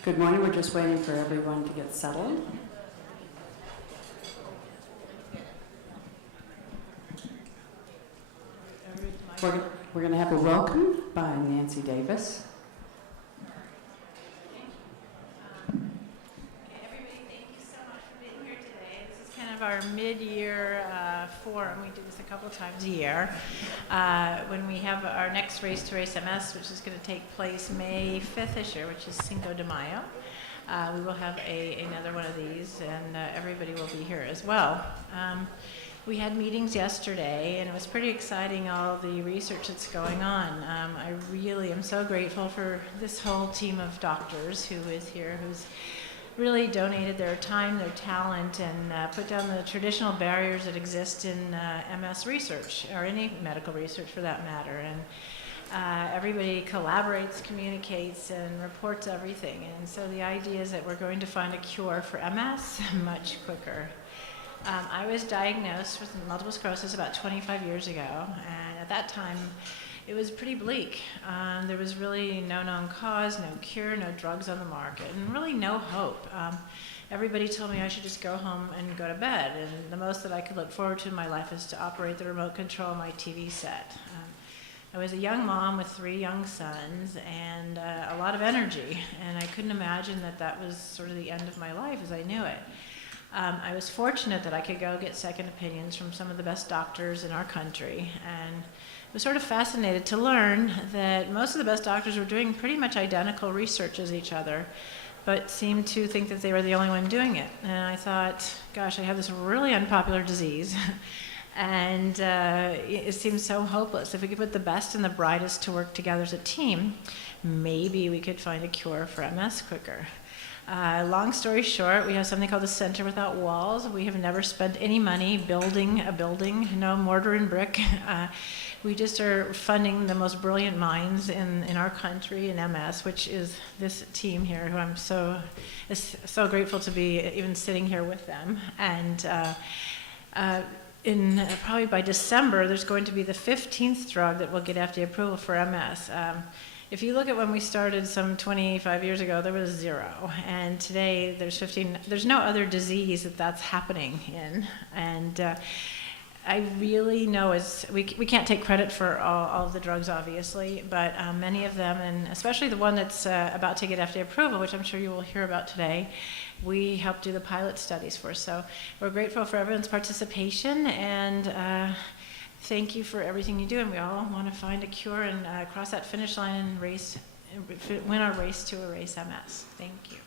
Good morning. We're just waiting for everyone to get settled. We're going to have a welcome by Nancy Davis. Everybody, thank you so much for being here today. This is kind of our mid-year forum. We do this a couple of times a year when we have our next Race to Race MS, which is going to take place May 5th this year, which is Cinco de Mayo. We will have another one of these, and everybody will be here as well. We had meetings yesterday, and it was pretty exciting, all the research that's going on. I really am so grateful for this whole team of doctors who is here, who's really donated their time, their talent, and put down the traditional barriers that exist in MS research, or any medical research for that matter. And everybody collaborates, communicates, and reports everything. And so the idea is that we're going to find a cure for MS much quicker. I was diagnosed with multiple sclerosis about 25 years ago, and at that time, it was pretty bleak. There was really no known cause, no cure, no drugs on the market, and really no hope. Everybody told me I should just go home and go to bed, and the most that I could look forward to in my life is to operate the remote control of my TV set. I was a young mom with 3 young sons and a lot of energy, and I couldn't imagine that that was sort of the end of my life as I knew it. I was fortunate that I could go get second opinions from some of the best doctors in our country, and was sort of fascinated to learn that most of the best doctors were doing pretty much identical research as each other, but seemed to think that they were the only one doing it. And I thought, gosh, I have this really unpopular disease, and it seems so hopeless. If we could put the best and the brightest to work together as a team, maybe we could find a cure for MS quicker. Long story short, we have something called the Center Without Walls. We have never spent any money building a building, no mortar and brick. We just are funding the most brilliant minds in our country in MS, which is this team here, who I'm so grateful to be even sitting here with them. And probably by December, there's going to be the 15th drug that will get FDA approval for MS. If you look at when we started some 25 years ago, there was 0. And today there's 15. There's no other disease that's happening in. And I really know we can't take credit for all of the drugs, obviously, but many of them, and especially the one that's about to get FDA approval, which I'm sure you will hear about today, we helped do the pilot studies for. So we're grateful for everyone's participation, and thank you for everything you do, and we all want to find a cure and cross that finish line and win our race to erase MS. Thank you.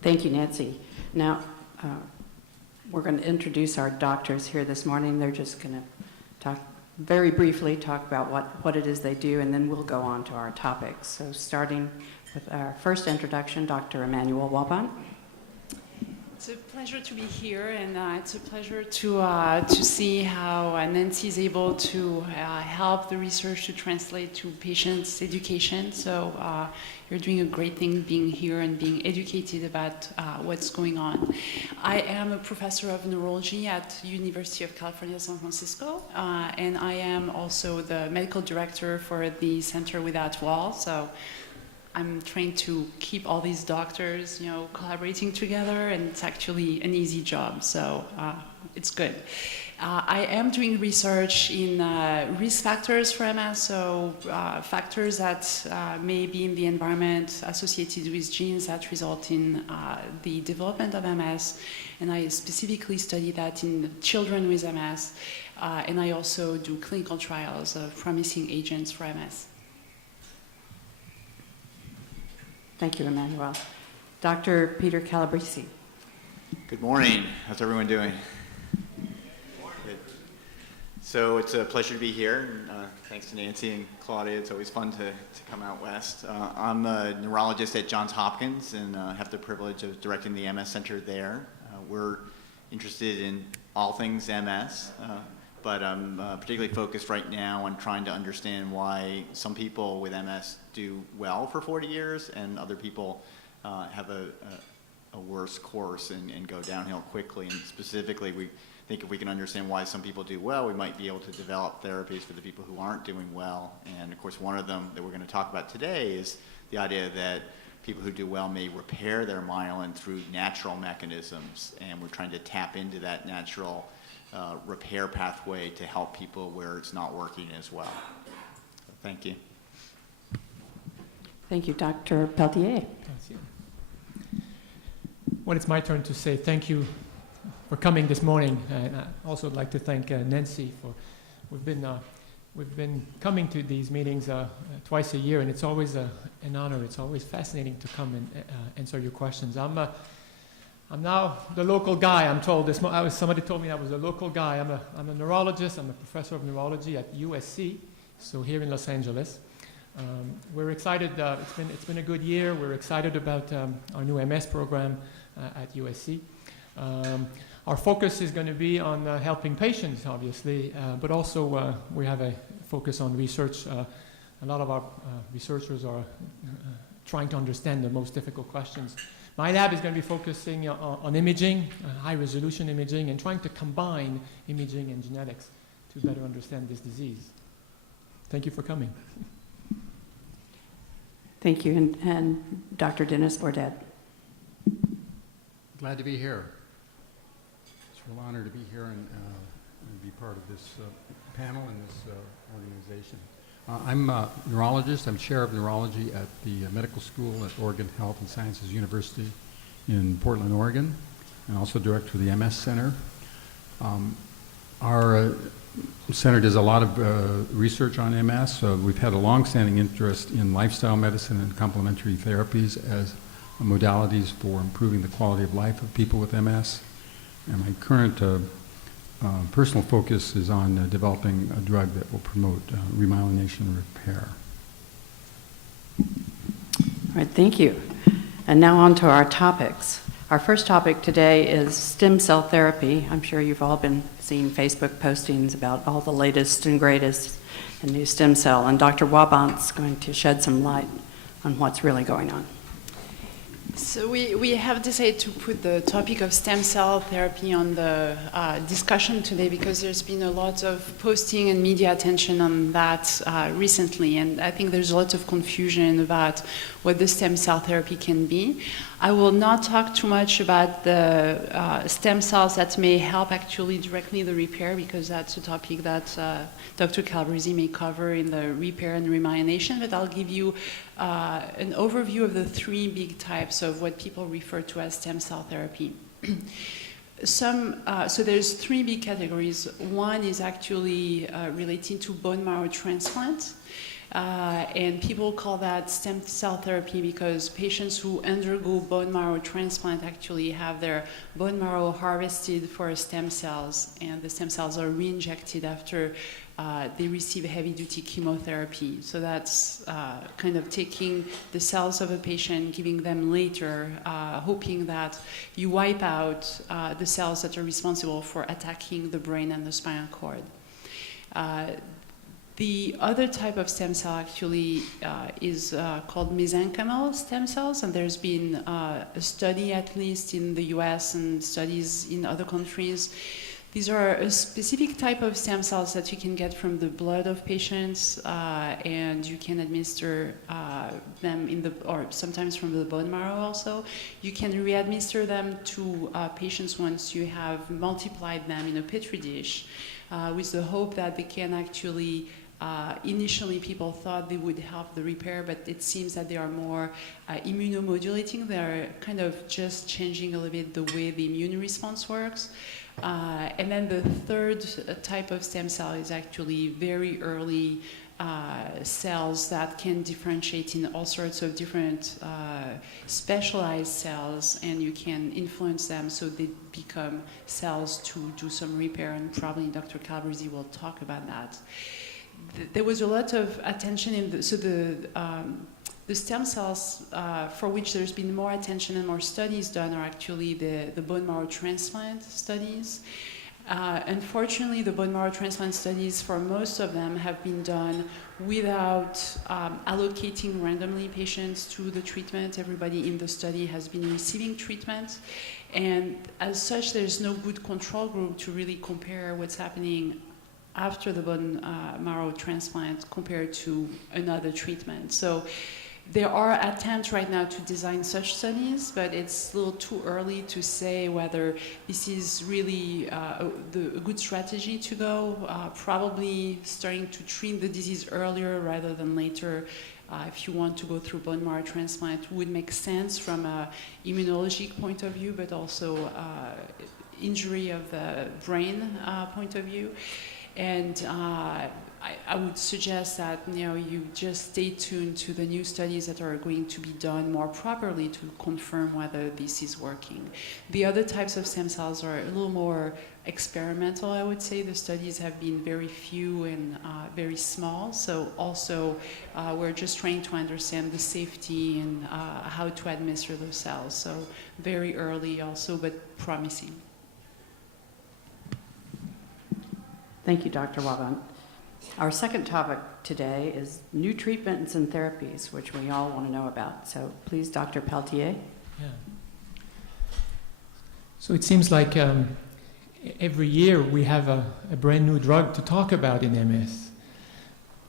Thank you, Nancy. Now, we're going to introduce our doctors here this morning. They're just going to very briefly talk about what it is they do, and then we'll go on to our topics. So starting with our first introduction, Dr. Emmanuel Wabant. It's a pleasure to be here, and it's a pleasure to see how Nancy is able to help the research to translate to patients' education. So you're doing a great thing being here and being educated about what's going on. I am a professor of neurology at University of California, San Francisco, and I am also the medical director for the Center Without Walls. So I'm trained to keep all these doctors, collaborating together, and it's actually an easy job, so it's good. I am doing research in risk factors for MS, so factors that may be in the environment associated with genes that result in the development of MS, and I specifically study that in children with MS, and I also do clinical trials of promising agents for MS. Thank you, Emmanuel. Dr. Peter Calabresi. Good morning. How's everyone doing? Good. So it's a pleasure to be here. Thanks to Nancy and Claudia. It's always fun to come out west. I'm a neurologist at Johns Hopkins and have the privilege of directing the MS Center there. We're interested in all things MS, but I'm particularly focused right now on trying to understand why some people with MS do well for 40 years and other people have a worse course and go downhill quickly. And specifically, think if we can understand why some people do well, we might be able to develop therapies for the people who aren't doing well. And of course, one of them that we're going to talk about today is the idea that people who do well may repair their myelin through natural mechanisms, and we're trying to tap into that natural repair pathway to help people where it's not working as well. Thank you. Thank you, Dr. Peltier. Thank you. Well, it's my turn to say thank you for coming this morning, and I also would like to thank Nancy for. We've been coming to these meetings twice a year, and it's always an honor. It's always fascinating to come and answer your questions. I'm now the local guy. I'm told somebody told me I was a local guy. I'm a neurologist. I'm a professor of neurology at USC, so here in Los Angeles. We're excited. It's been a good year. We're excited about our new MS program at USC. Our focus is going to be on helping patients, obviously, but also we have a focus on research. A lot of our researchers are trying to understand the most difficult questions. My lab is going to be focusing on imaging, high-resolution imaging, and trying to combine imaging and genetics to better understand this disease. Thank you for coming. Thank you. And Dr. Dennis Bordet. Glad to be here. It's a real honor to be here and be part of this panel and this organization. I'm a neurologist. I'm chair of neurology at the medical school at Oregon Health and Sciences University in Portland, Oregon, and also director of the MS Center. Our center does a lot of research on MS. We've had a long-standing interest in lifestyle medicine and complementary therapies as modalities for improving the quality of life of people with MS. And my current personal focus is on developing a drug that will promote remyelination and repair. All right, thank you. And now on to our topics. Our first topic today is stem cell therapy. I'm sure you've all been seeing Facebook postings about all the latest and greatest in new stem cell, and Dr. Wabant's going to shed some light on what's really going on. So we have decided to put the topic of stem cell therapy on the discussion today because there's been a lot of posting and media attention on that recently, and I think there's a lot of confusion about what the stem cell therapy can be. I will not talk too much about the stem cells that may help actually directly the repair, because that's a topic that Dr. Calabrese may cover in the repair and remyelination, but I'll give you an overview of the three big types of what people refer to as stem cell therapy. So there's three big categories. One is actually relating to bone marrow transplant. And people call that stem cell therapy because patients who undergo bone marrow transplant actually have their bone marrow harvested for stem cells, and the stem cells are re-injected after they receive heavy-duty chemotherapy. So that's kind of taking the cells of a patient, giving them later, hoping that you wipe out the cells that are responsible for attacking the brain and the spinal cord. The other type of stem cell actually is called mesenchymal stem cells, and there's been a study, at least in the US and studies in other countries. These are a specific type of stem cells that you can get from the blood of patients, and you can administer them or sometimes from the bone marrow also. You can readminister them to patients once you have multiplied them in a petri dish, with the hope that they can actually initially people thought they would help the repair, but it seems that they are more immunomodulating. They're kind of just changing a little bit the way the immune response works. And then the third type of stem cell is actually very early cells that can differentiate in all sorts of different specialized cells, and you can influence them so they become cells to do some repair, and probably Dr. Calabrese will talk about that. There was a lot of attention in the stem cells for which there's been more attention and more studies done are actually the bone marrow transplant studies. Unfortunately, the bone marrow transplant studies, for most of them, have been done without allocating randomly patients to the treatment. Everybody in the study has been receiving treatment. And as such, there's no good control group to really compare what's happening after the bone marrow transplant compared to another treatment. So there are attempts right now to design such studies, but it's a little too early to say whether this is really a good strategy to go. Probably starting to treat the disease earlier rather than later, if you want to go through bone marrow transplant, would make sense from an immunologic point of view, but also injury of the brain point of view. And I would suggest that you just stay tuned to the new studies that are going to be done more properly to confirm whether this is working. The other types of stem cells are a little more experimental, I would say. The studies have been very few and very small. So also we're just trying to understand the safety and how to administer those cells. So very early also, but promising. Thank you, Dr. Wabant. Our second topic today is new treatments and therapies, which we all want to know about. So please, Dr. Peltier. Yeah. So it seems like every year we have a brand new drug to talk about in MS,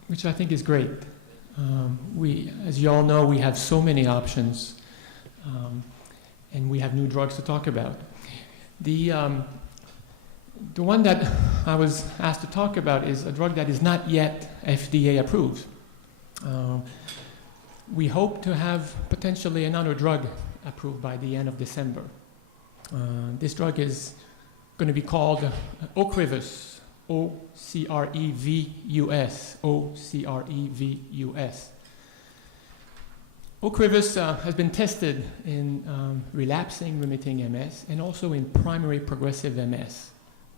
which I think is great. As you all know, we have so many options, and we have new drugs to talk about. The one that I was asked to talk about is a drug that is not yet FDA approved. We hope to have potentially another drug approved by the end of December. This drug is going to be called Ocrevus, O-C-R-E-V-U-S, O-C-R-E-V-U-S. Ocrevus has been tested in relapsing remitting MS and also in primary progressive MS.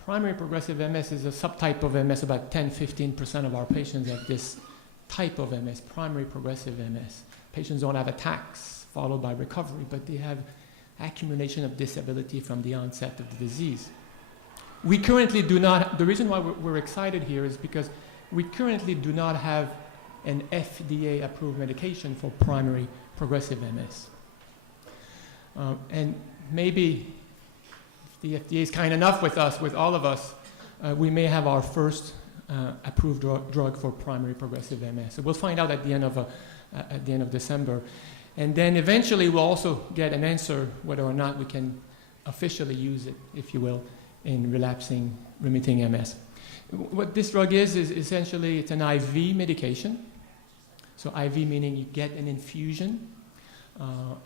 Primary progressive MS is a subtype of MS. About 10-15% of our patients have this type of MS, primary progressive MS. Patients don't have attacks followed by recovery, but they have accumulation of disability from the onset of the disease. We currently do not, the reason why we're excited here is because we currently do not have an FDA-approved medication for primary progressive MS. And maybe the FDA is kind enough with us, with all of us, we may have our first approved drug for primary progressive MS. So we'll find out at the end of December. And then eventually we'll also get an answer whether or not we can officially use it, if you will, in relapsing remitting MS. What this drug is essentially it's an IV medication. So IV meaning you get an infusion.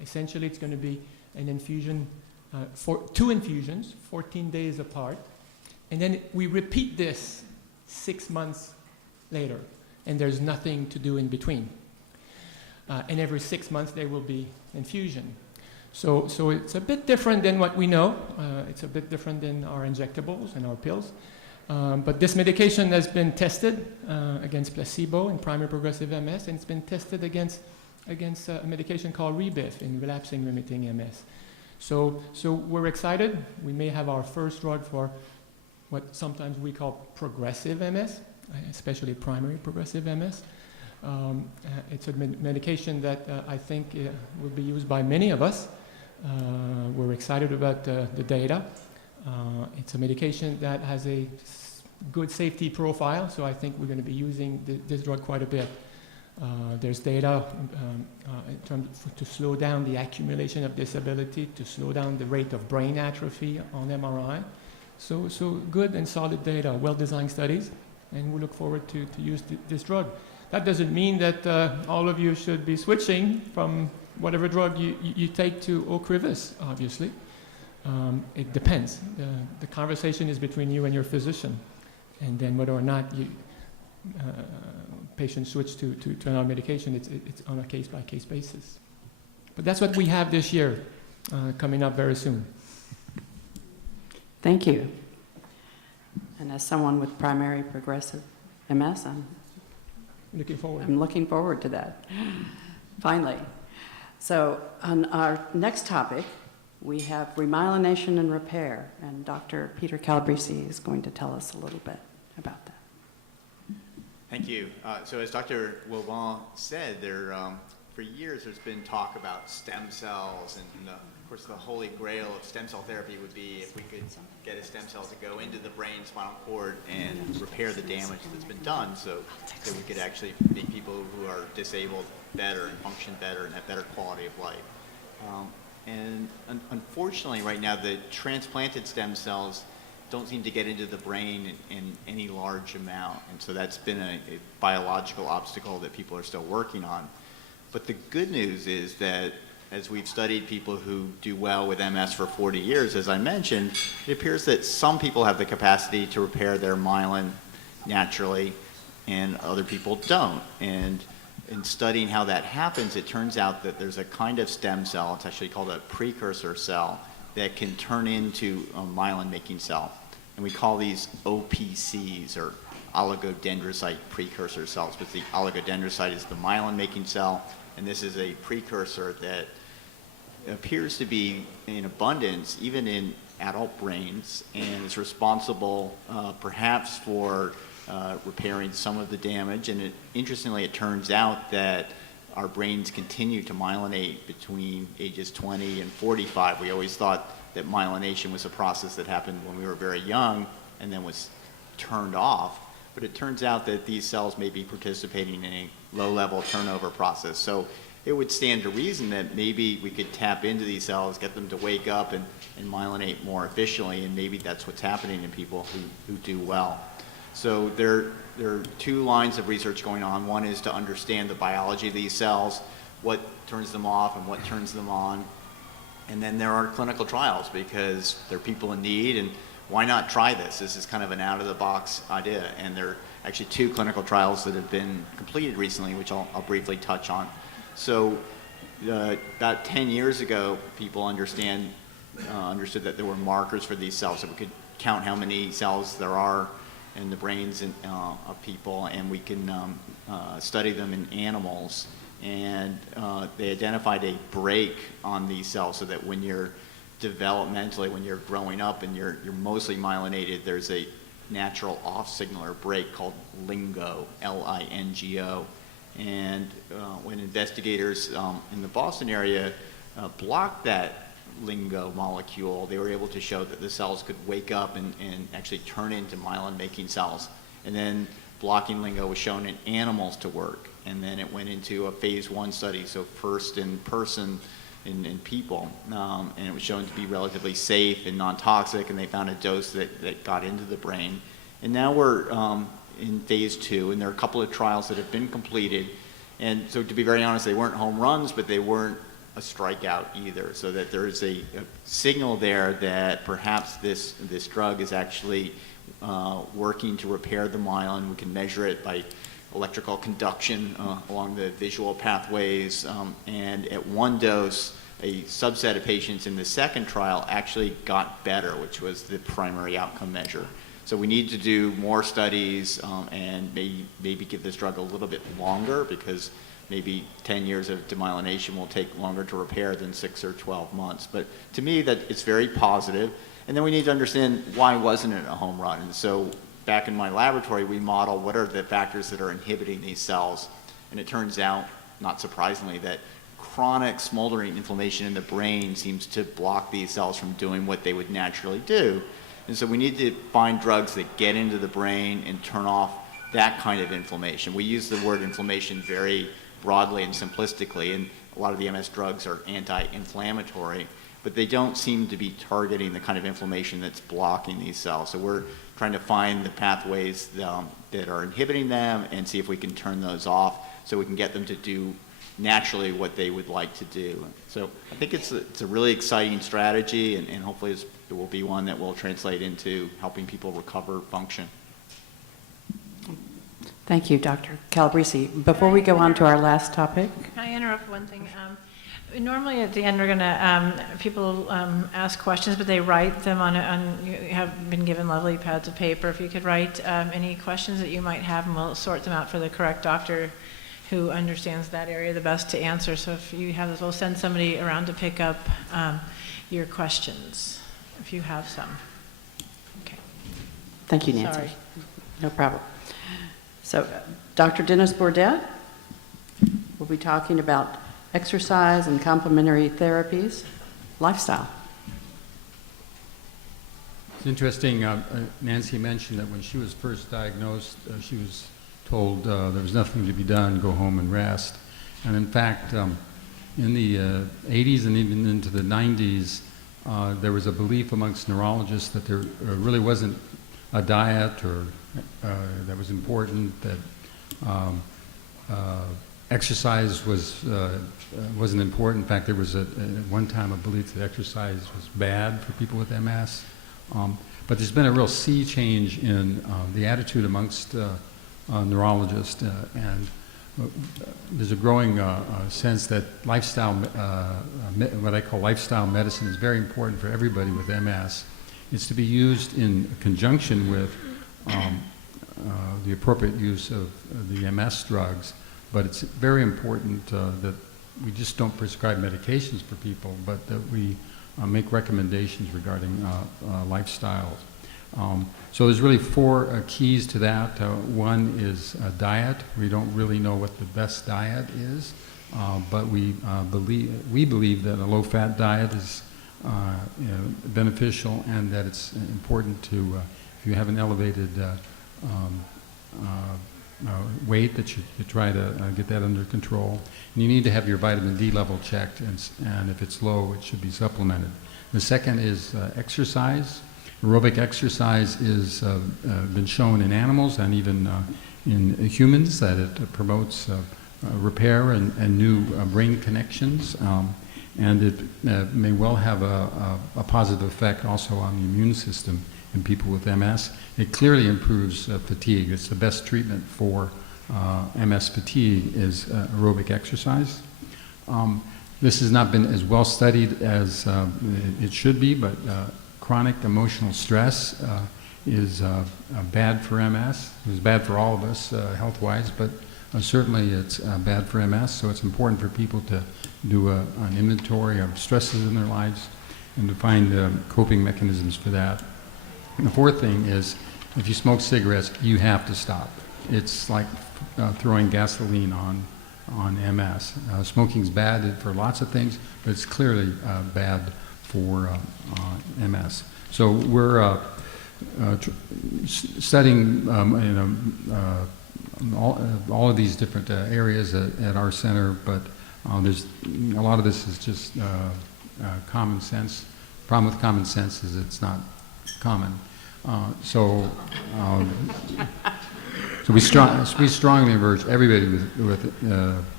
Essentially it's going to be an infusion for 2 infusions, 14 days apart, and then we repeat this 6 months later, and there's nothing to do in between. And every 6 months there will be infusion. So it's a bit different than what we know. It's a bit different than our injectables and our pills. But this medication has been tested against placebo in primary progressive MS, and it's been tested against a medication called Rebif in relapsing remitting MS. So we're excited. We may have our first drug for what sometimes we call progressive MS, especially primary progressive MS. It's a medication that I think will be used by many of us. We're excited about the data. It's a medication that has a good safety profile, so I think we're going to be using this drug quite a bit. There's data in terms to slow down the accumulation of disability, to slow down the rate of brain atrophy on MRI. So good and solid data, well-designed studies, and we look forward to use this drug. That doesn't mean that all of you should be switching from whatever drug you take to Ocrevus, obviously. It depends. The conversation is between you and your physician, and then whether or not patients switch to another medication, it's on a case-by-case basis. But that's what we have this year, coming up very soon. Thank you. And as someone with primary progressive MS, I'm looking forward to that, finally. So on our next topic, we have remyelination and repair, and Dr. Peter Calabrese is going to tell us a little bit about that. Thank you. So as Dr. Waubon said, for years there's been talk about stem cells, and of course the holy grail of stem cell therapy would be if we could get a stem cell to go into the brain spinal cord and repair the damage that's been done, so that we could actually make people who are disabled better and function better and have better quality of life. And unfortunately right now the transplanted stem cells don't seem to get into the brain in any large amount, and so that's been a biological obstacle that people are still working on. But the good news is that as we've studied people who do well with MS for 40 years, as I mentioned, it appears that some people have the capacity to repair their myelin naturally and other people don't. And in studying how that happens, it turns out that there's a kind of stem cell, it's actually called a precursor cell, that can turn into a myelin-making cell. And we call these OPCs, or oligodendrocyte precursor cells, but the oligodendrocyte is the myelin-making cell, and this is a precursor that appears to be in abundance even in adult brains, and is responsible perhaps for repairing some of the damage. And interestingly, it turns out that our brains continue to myelinate between ages 20 and 45. We always thought that myelination was a process that happened when we were very young and then was turned off. But it turns out that these cells may be participating in a low-level turnover process. So it would stand to reason that maybe we could tap into these cells, get them to wake up and myelinate more efficiently, and maybe that's what's happening in people who do well. So there are two lines of research going on. One is to understand the biology of these cells, what turns them off and what turns them on. And then there are clinical trials, because there are people in need, and why not try this? This is kind of an out-of-the-box idea, and there are actually 2 clinical trials that have been completed recently, which I'll briefly touch on. So about 10 years ago, people understood that there were markers for these cells, so we could count how many cells there are in the brains of people, and we can study them in animals. And they identified a break on these cells, so that when you're developmentally, when you're growing up and you're mostly myelinated, there's a natural off signal or break called LINGO, L-I-N-G-O. And when investigators in the Boston area blocked that LINGO molecule, they were able to show that the cells could wake up and actually turn into myelin-making cells. And then blocking LINGO was shown in animals to work. And then it went into a phase 1 study, so first in person in people. And it was shown to be relatively safe and non-toxic, and they found a dose that got into the brain. And now we're in phase 2, and there are a couple of trials that have been completed. And so to be very honest, they weren't home runs, but they weren't a strikeout either, so that there's a signal there that perhaps this drug is actually working to repair the myelin. We can measure it by electrical conduction along the visual pathways, and at one dose, a subset of patients in the second trial actually got better, which was the primary outcome measure. So we need to do more studies and maybe give this drug a little bit longer, because maybe 10 years of demyelination will take longer to repair than 6 or 12 months. But to me, that it's very positive. And then we need to understand, why wasn't it a home run? And so back in my laboratory, we model what are the factors that are inhibiting these cells. And it turns out, not surprisingly, that chronic smoldering inflammation in the brain seems to block these cells from doing what they would naturally do. And so we need to find drugs that get into the brain and turn off that kind of inflammation. We use the word inflammation very broadly and simplistically, and a lot of the MS drugs are anti-inflammatory, but they don't seem to be targeting the kind of inflammation that's blocking these cells. So we're trying to find the pathways that are inhibiting them and see if we can turn those off, so we can get them to do naturally what they would like to do. So I think it's a really exciting strategy, and hopefully it will be one that will translate into helping people recover function. Thank you, Dr. Calabrese. Before we go on to our last topic. Can I interrupt one thing? Normally at the end we're going to, people ask questions, but they write them you have been given lovely pads of paper. If you could write any questions that you might have, and we'll sort them out for the correct doctor who understands that area the best to answer. So if you have this, we'll send somebody around to pick up your questions, if you have some. Okay. Thank you, Nancy. Sorry. No problem. So, Dr. Dennis Bourdet will be talking about exercise and complementary therapies, lifestyle. It's interesting, Nancy mentioned that when she was first diagnosed, she was told there was nothing to be done, go home and rest. And in fact, in the 80s and even into the 90s, there was a belief amongst neurologists that there really wasn't a diet or that was important, that exercise wasn't important. In fact, there was at one time a belief that exercise was bad for people with MS. But there's been a real sea change in the attitude amongst neurologists, and there's a growing sense that lifestyle, what I call lifestyle medicine, is very important for everybody with MS. It's to be used in conjunction with the appropriate use of the MS drugs, but it's very important that we just don't prescribe medications for people, but that we make recommendations regarding lifestyles. So there's really four keys to that. One is diet. We don't really know what the best diet is, but we believe that a low-fat diet is beneficial, and that it's important to, if you have an elevated weight, that you try to get that under control. And you need to have your vitamin D level checked, and if it's low, it should be supplemented. The second is exercise. Aerobic exercise is been shown in animals and even in humans that it promotes repair and new brain connections, and it may well have a positive effect also on the immune system in people with MS. It clearly improves fatigue. It's the best treatment for MS fatigue is aerobic exercise. This has not been as well studied as it should be, but chronic emotional stress is bad for MS. It's bad for all of us health-wise, but certainly it's bad for MS, so it's important for people to do an inventory of stresses in their lives and to find coping mechanisms for that. And the fourth thing is, if you smoke cigarettes, you have to stop. It's like throwing gasoline on MS. Smoking's bad for lots of things, but it's clearly bad for MS. So we're studying all of these different areas at our center, but there's a lot of this is just common sense. The problem with common sense is it's not common. So we strongly urge everybody with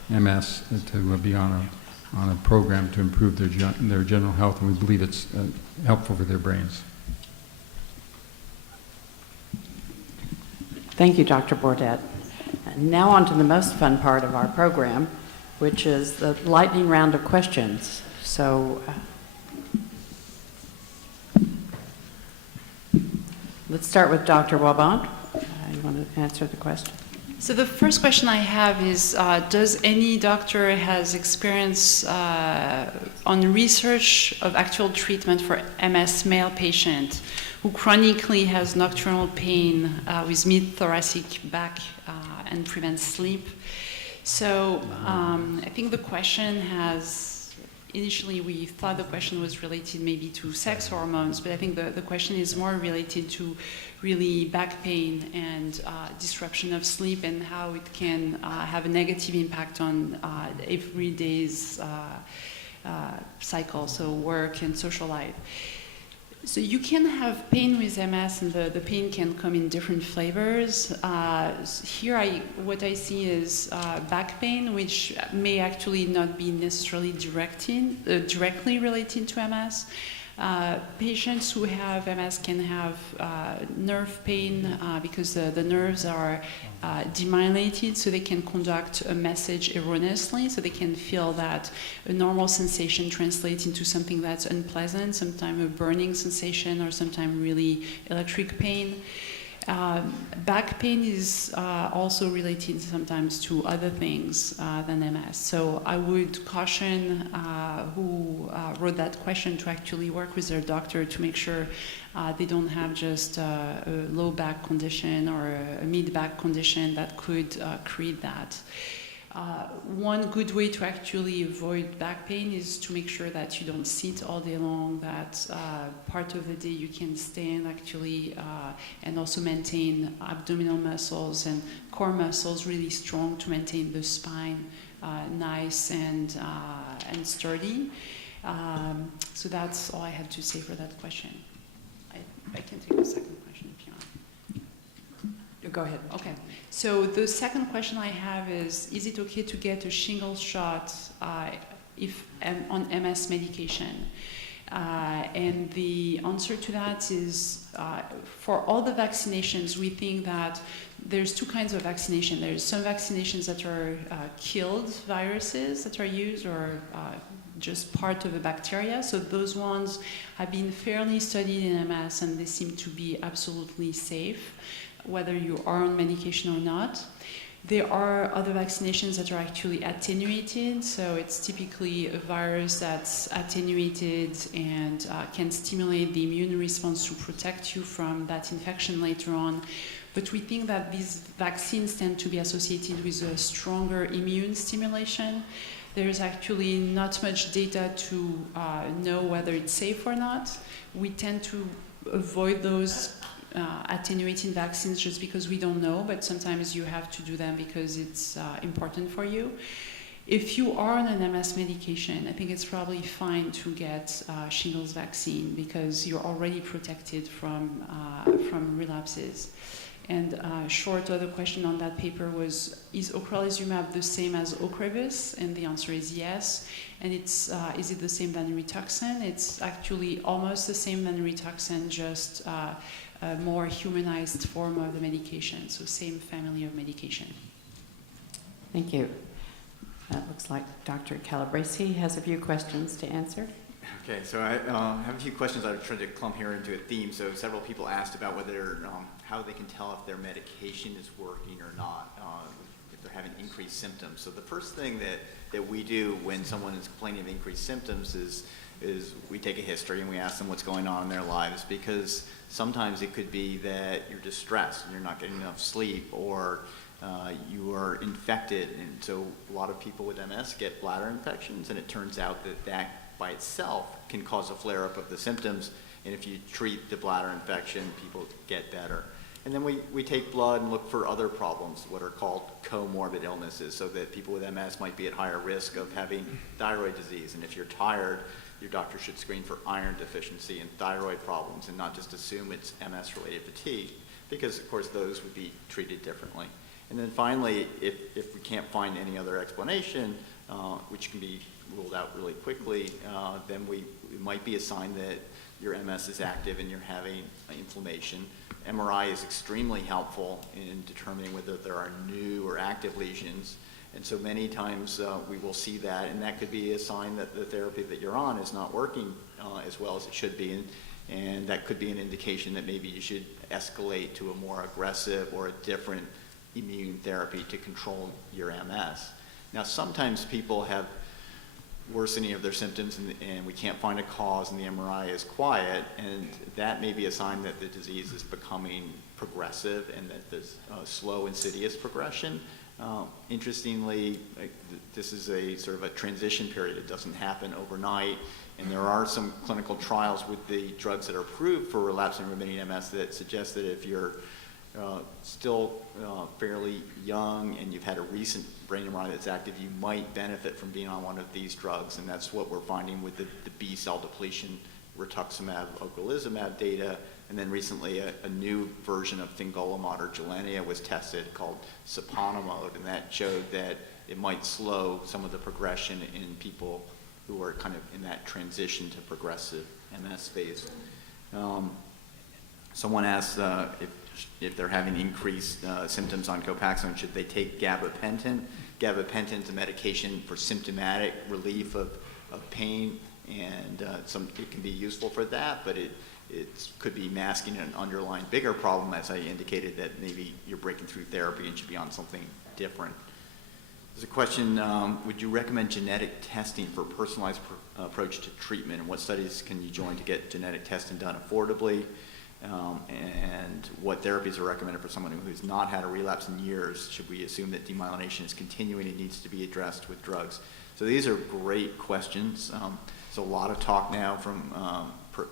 MS to be on a program to improve their general health, and we believe it's helpful for their brains. Thank you, Dr. Bourdet. Now on to the most fun part of our program, which is the lightning round of questions. So let's start with Dr. Wabant. You want to answer the question? So the first question I have is, does any doctor has experience on research of actual treatment for MS male patient who chronically has nocturnal pain with mid-thoracic back and prevents sleep? So I think the question has, initially we thought the question was related maybe to sex hormones, but I think the question is more related to really back pain and disruption of sleep and how it can have a negative impact on every day's cycle, so work and social life. So you can have pain with MS, and the pain can come in different flavors. Here, what I see is back pain, which may actually not be necessarily directly related to MS. Patients who have MS can have nerve pain because the nerves are demyelinated, so they can conduct a message erroneously, so they can feel that a normal sensation translates into something that's unpleasant, sometimes a burning sensation or sometimes really electric pain. Back pain is also related sometimes to other things than MS. So I would caution who wrote that question to actually work with their doctor to make sure they don't have just a low back condition or a mid back condition that could create that. One good way to actually avoid back pain is to make sure that you don't sit all day long, that part of the day you can stand actually, and also maintain abdominal muscles and core muscles really strong to maintain the spine nice and sturdy. So that's all I had to say for that question. I can take the second question if you want. Go ahead. Okay. So the second question I have is it okay to get a shingles shot on MS medication? And the answer to that is for all the vaccinations, we think that there's two kinds of vaccination. There's some vaccinations that are killed viruses that are used or just part of the bacteria. So those ones have been fairly studied in MS and they seem to be absolutely safe, whether you are on medication or not. There are other vaccinations that are actually attenuated, so it's typically a virus that's attenuated and can stimulate the immune response to protect you from that infection later on. But we think that these vaccines tend to be associated with a stronger immune stimulation. There's actually not much data to know whether it's safe or not. We tend to avoid those attenuating vaccines just because we don't know, but sometimes you have to do them because it's important for you. If you are on an MS medication, I think it's probably fine to get shingles vaccine because you're already protected from relapses. And short other question on that paper was, is ocrelizumab the same as Ocrevus? And the answer is yes. And it's is it the same than Rituxan? It's actually almost the same than Rituxan, just a more humanized form of the medication, so same family of medication. Thank you. It looks like Dr. Calabresi has a few questions to answer. Okay, so I have a few questions I've tried to clump here into a theme. So several people asked about whether, how they can tell if their medication is working or not, if they're having increased symptoms. So the first thing that we do when someone is complaining of increased symptoms is we take a history and we ask them what's going on in their lives, because sometimes it could be that you're distressed and you're not getting enough sleep, or you are infected. And so a lot of people with MS get bladder infections, and it turns out that by itself can cause a flare-up of the symptoms, and if you treat the bladder infection, people get better. And then we take blood and look for other problems, what are called comorbid illnesses, so that people with MS might be at higher risk of having thyroid disease. And if you're tired, your doctor should screen for iron deficiency and thyroid problems and not just assume it's MS-related fatigue, because of course those would be treated differently. And then finally, if we can't find any other explanation, which can be ruled out really quickly, then it might be a sign that your MS is active and you're having inflammation. MRI is extremely helpful in determining whether there are new or active lesions. And so many times we will see that, and that could be a sign that the therapy that you're on is not working as well as it should be. And that could be an indication that maybe you should escalate to a more aggressive or a different immune therapy to control your MS. Now, sometimes people have worsening of their symptoms and we can't find a cause and the MRI is quiet, and that may be a sign that the disease is becoming progressive and that there's slow, insidious progression. Interestingly, this is a sort of a transition period. It doesn't happen overnight, and there are some clinical trials with the drugs that are approved for relapsing remitting MS that suggest that if you're still fairly young and you've had a recent brain MRI that's active, you might benefit from being on one of these drugs, and that's what we're finding with the B-cell depletion rituximab, ocrelizumab data. And then recently a new version of fingolimod or Gilenya was tested called siponimod, and that showed that it might slow some of the progression in people who are kind of in that transition to progressive MS phase. Someone asked if they're having increased symptoms on Copaxone, should they take gabapentin? Gabapentin is a medication for symptomatic relief of pain, and it can be useful for that, but it could be masking an underlying bigger problem, as I indicated, that maybe you're breaking through therapy and should be on something different. There's a question, would you recommend genetic testing for personalized approach to treatment? And what studies can you join to get genetic testing done affordably? And what therapies are recommended for someone who's not had a relapse in years? Should we assume that demyelination is continuing and needs to be addressed with drugs? So these are great questions. There's a lot of talk now from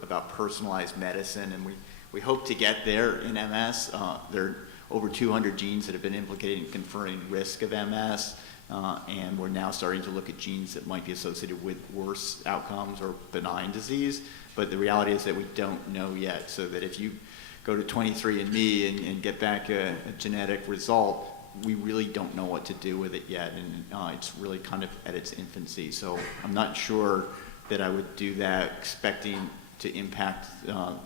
about personalized medicine, and we hope to get there in MS. There are over 200 genes that have been implicated in conferring risk of MS, and we're now starting to look at genes that might be associated with worse outcomes or benign disease. But the reality is that we don't know yet, so that if you go to 23andMe and get back a genetic result, we really don't know what to do with it yet, and it's really kind of at its infancy. So I'm not sure that I would do that expecting to impact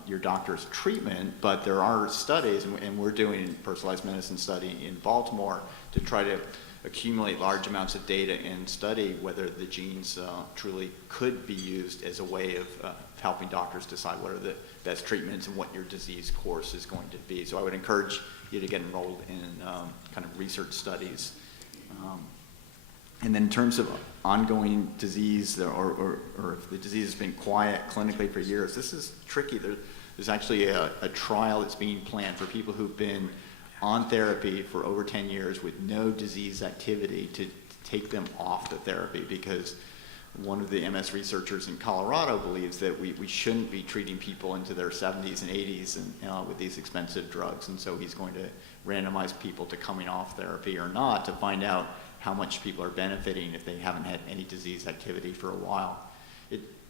your doctor's treatment, but there are studies, and we're doing a personalized medicine study in Baltimore to try to accumulate large amounts of data and study whether the genes truly could be used as a way of helping doctors decide what are the best treatments and what your disease course is going to be. So I would encourage you to get enrolled in kind of research studies. And then in terms of ongoing disease, or if the disease has been quiet clinically for years, this is tricky. There's actually a trial that's being planned for people who've been on therapy for over 10 years with no disease activity to take them off the therapy, because one of the MS researchers in Colorado believes that we shouldn't be treating people into their 70s and 80s and, with these expensive drugs. And so he's going to randomize people to coming off therapy or not to find out how much people are benefiting if they haven't had any disease activity for a while.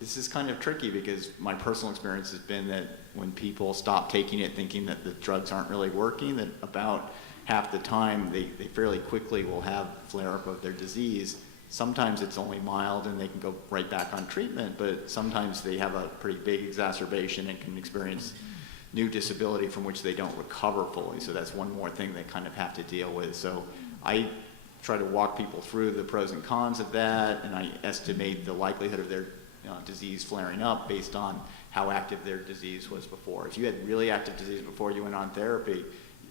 This is kind of tricky, because my personal experience has been that when people stop taking it thinking that the drugs aren't really working, that about half the time they fairly quickly will have flare-up of their disease. Sometimes it's only mild and they can go right back on treatment, but sometimes they have a pretty big exacerbation and can experience new disability from which they don't recover fully. So that's one more thing they kind of have to deal with. So I try to walk people through the pros and cons of that, and I estimate the likelihood of their disease flaring up based on how active their disease was before. If you had really active disease before you went on therapy,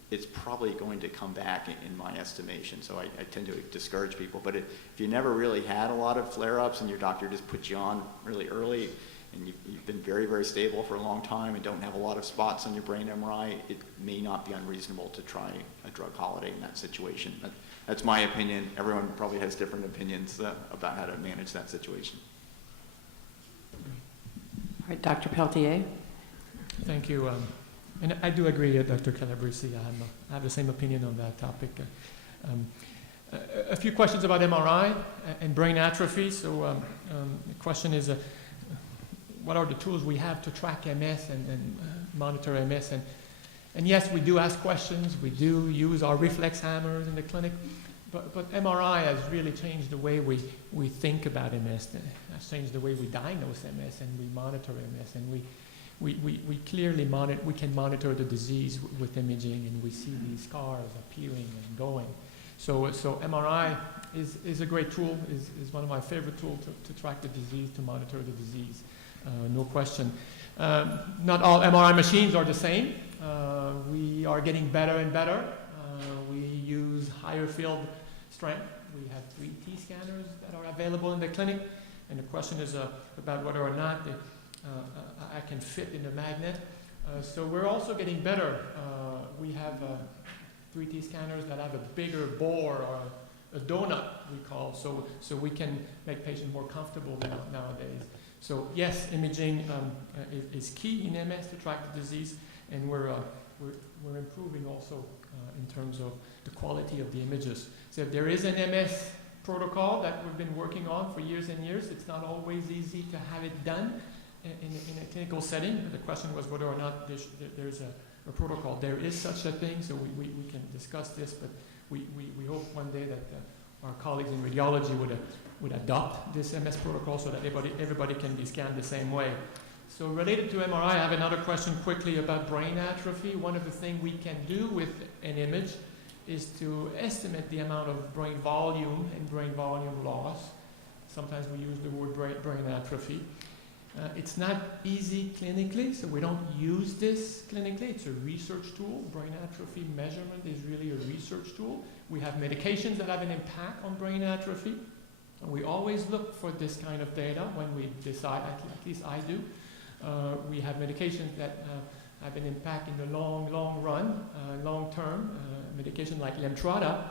it's probably going to come back in my estimation. So I tend to discourage people. But if you never really had a lot of flare-ups and your doctor just put you on really early, and you've been very, very stable for a long time and don't have a lot of spots on your brain MRI, it may not be unreasonable to try a drug holiday in that situation. That's my opinion. Everyone probably has different opinions about how to manage that situation. All right, Dr. Peltier. Thank you. And I do agree, Dr. Calabresi. I have the same opinion on that topic. A few questions about MRI and brain atrophy. So the question is, what are the tools we have to track MS and monitor MS? And yes, we do ask questions. We do use our reflex hammers in the clinic. But MRI has really changed the way we think about MS. It has changed the way we diagnose MS and we monitor MS. And we clearly can monitor the disease with imaging, and we see these scars appearing and going. So MRI is a great tool, is one of my favorite tools to track the disease, to monitor the disease, no question. Not all MRI machines are the same. We are getting better and better. We use higher field strength. We have 3T scanners that are available in the clinic, and the question is about whether or not I can fit in the magnet. So we're also getting better. We have 3T scanners that have a bigger bore, or a donut, we call, so we can make patients more comfortable nowadays. So yes, imaging is key in MS to track the disease, and we're improving also in terms of the quality of the images. So if there is an MS protocol that we've been working on for years and years, it's not always easy to have it done in a clinical setting. The question was whether or not there's a protocol. There is such a thing, so we can discuss this, but we hope one day that our colleagues in radiology would adopt this MS protocol so that everybody can be scanned the same way. So related to MRI, I have another question quickly about brain atrophy. One of the things we can do with an image is to estimate the amount of brain volume and brain volume loss. Sometimes we use the word brain atrophy. It's not easy clinically, so we don't use this clinically. It's a research tool. Brain atrophy measurement is really a research tool. We have medications that have an impact on brain atrophy. And we always look for this kind of data when we decide, at least I do. We have medications that have an impact in the long run, long term. Medication like Lemtrada,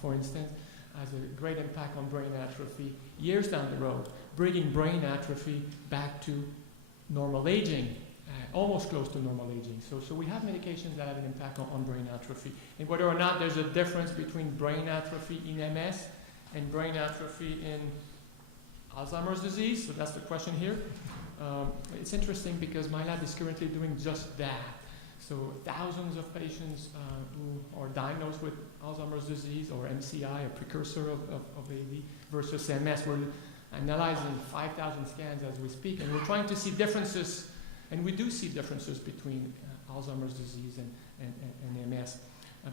for instance, has a great impact on brain atrophy years down the road, bringing brain atrophy back to normal aging, almost close to normal aging. So we have medications that have an impact on brain atrophy. And whether or not there's a difference between brain atrophy in MS and brain atrophy in Alzheimer's disease, so that's the question here. It's interesting because my lab is currently doing just that. So thousands of patients who are diagnosed with Alzheimer's disease or MCI, a precursor of AD, versus MS. We're analyzing 5,000 scans as we speak, and we're trying to see differences, and we do see differences between Alzheimer's disease and MS.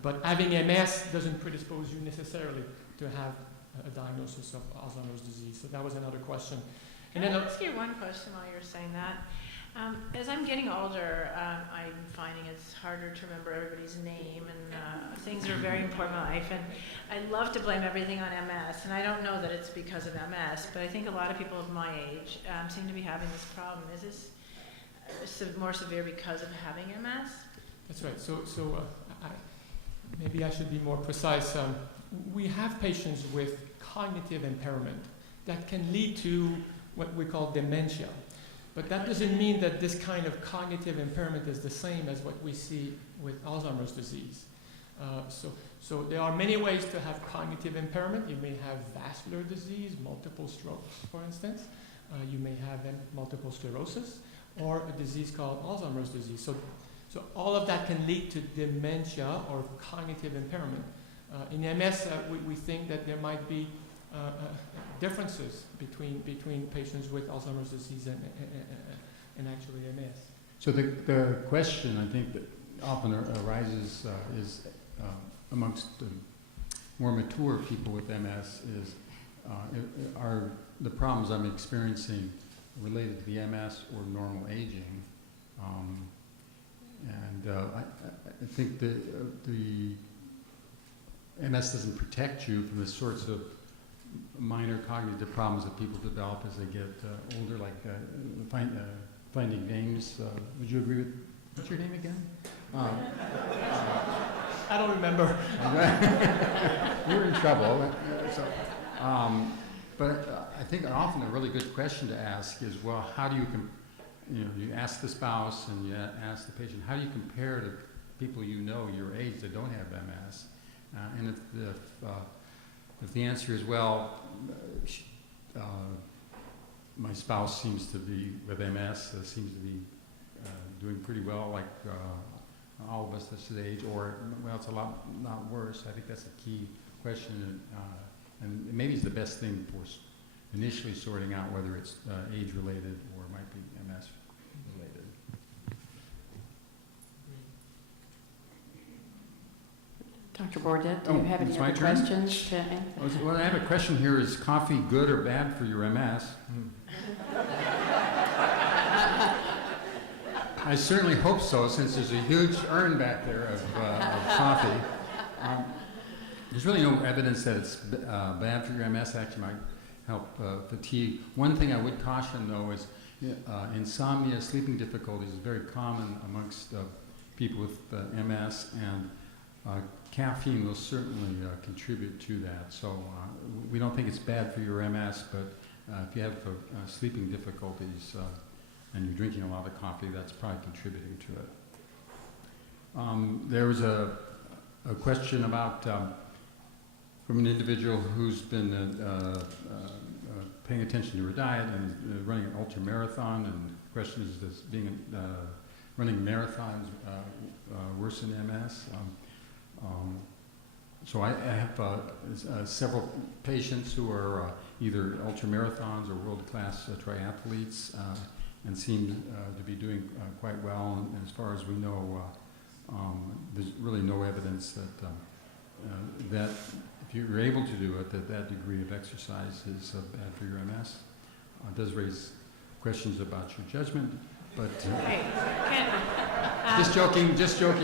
But having MS doesn't predispose you necessarily to have a diagnosis of Alzheimer's disease. So that was another question. And Can then I ask you one question while you're saying that? As I'm getting older, I'm finding it's harder to remember everybody's name, and things are very important in my life. And I love to blame everything on MS, and I don't know that it's because of MS, but I think a lot of people of my age seem to be having this problem. Is this more severe because of having MS? that's right. So maybe I should be more precise. We have patients with cognitive impairment that can lead to what we call dementia. But that doesn't mean that this kind of cognitive impairment is the same as what we see with Alzheimer's disease. So there are many ways to have cognitive impairment. You may have vascular disease, multiple strokes, for instance. You may have multiple sclerosis, or a disease called Alzheimer's disease. So all of that can lead to dementia or cognitive impairment. In MS, we think that there might be differences between patients with Alzheimer's disease and actually MS. So the question I think that often arises is amongst more mature people with MS is are the problems I'm experiencing related to the MS or normal aging? I think the MS doesn't protect you from the sorts of minor cognitive problems that people develop as they get older, like finding names. Would you agree with, what's your name again? I don't remember. You're in trouble. But I think often a really good question to ask is, well, how do you, you ask the spouse and you ask the patient, how do you compare to people you know your age that don't have MS? And if the answer is, well, my spouse seems to be, with MS, seems to be doing pretty well, like all of us this age, or, well, it's a lot not worse. I think that's a key question, and maybe it's the best thing for initially sorting out whether it's age-related or it might be MS-related. Dr. Bordet, do you Oh, have any it's my other turn? questions to answer? Well, I have a question here. Is coffee good or bad for your MS? I certainly hope so, since there's a huge urn back there of coffee. There's really no evidence that it's bad for your MS. Actually, might help fatigue. One thing I would caution, though, is insomnia, sleeping difficulties is very common amongst people with MS, and caffeine will certainly contribute to that. So we don't think it's bad for your MS, but if you have sleeping difficulties and you're drinking a lot of coffee, that's probably contributing to it. There was a question about from an individual who's been paying attention to her diet and running an ultra marathon, and the question is, does running marathons worsen MS? So I have several patients who are either ultra marathons or world-class triathletes and seem to be doing quite well. And as far as we know, there's really no evidence that if you're able to do it, that degree of exercise is bad for your MS. It does raise questions about your judgment, but Great. just joking,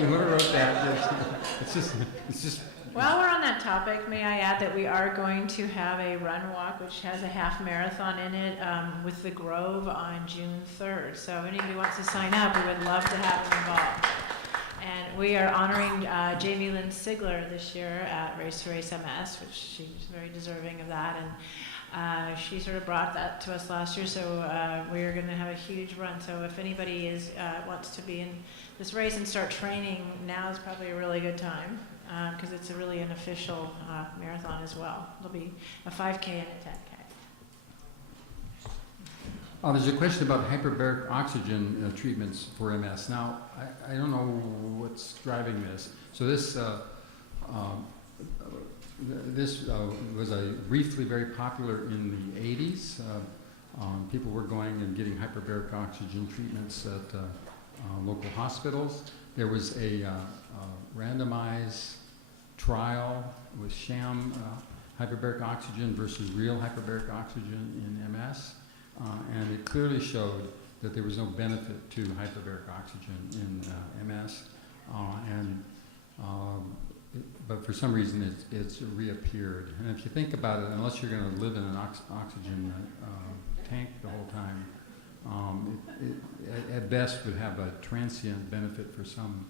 whoever wrote that, it's just, While we're on that topic, may I add that we are going to have a run walk, which has a half marathon in it, with the Grove on June 3rd. So if anybody wants to sign up, we would love to have them involved. And we are honoring Jamie Lynn Sigler this year at Race to Race MS, which she's very deserving of that. And she sort of brought that to us last year, so we're going to have a huge run. So if anybody wants to be in this race and start training, now is probably a really good time, because it's really an official marathon as well. It'll be a 5K and a 10K. there's a question about hyperbaric oxygen treatments for MS. Now, I don't know what's driving this. So this was briefly very popular in the 80s. People were going and getting hyperbaric oxygen treatments at local hospitals. There was a randomized trial with sham hyperbaric oxygen versus real hyperbaric oxygen in MS. And it clearly showed that there was no benefit to hyperbaric oxygen in MS. But for some reason it's reappeared. And if you think about it, unless you're going to live in an oxygen tank the whole time, at best would have a transient benefit for some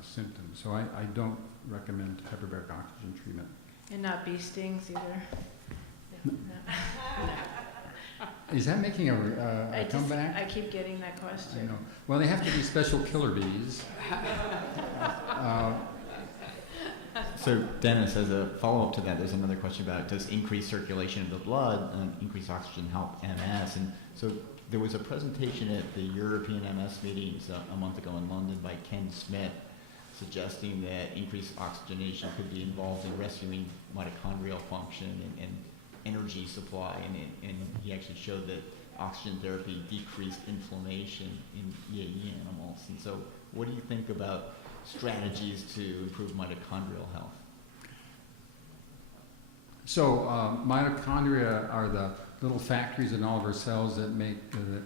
symptoms. So I don't recommend hyperbaric oxygen treatment. And not bee stings either. No. Is that making a comeback? I keep getting that question. I know. Well, they have to be special killer bees. So Dennis, as a follow-up to that, there's another question about does increased circulation of the blood and increased oxygen help MS? And so there was a presentation at the European MS meetings a month ago in London by Ken Smith suggesting that increased oxygenation could be involved in rescuing mitochondrial function and energy supply. And he actually showed that oxygen therapy decreased inflammation in EAE animals. And so what do you think about strategies to improve mitochondrial health? So mitochondria are the little factories in all of our cells that make the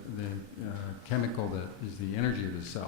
chemical that is the energy of the cell.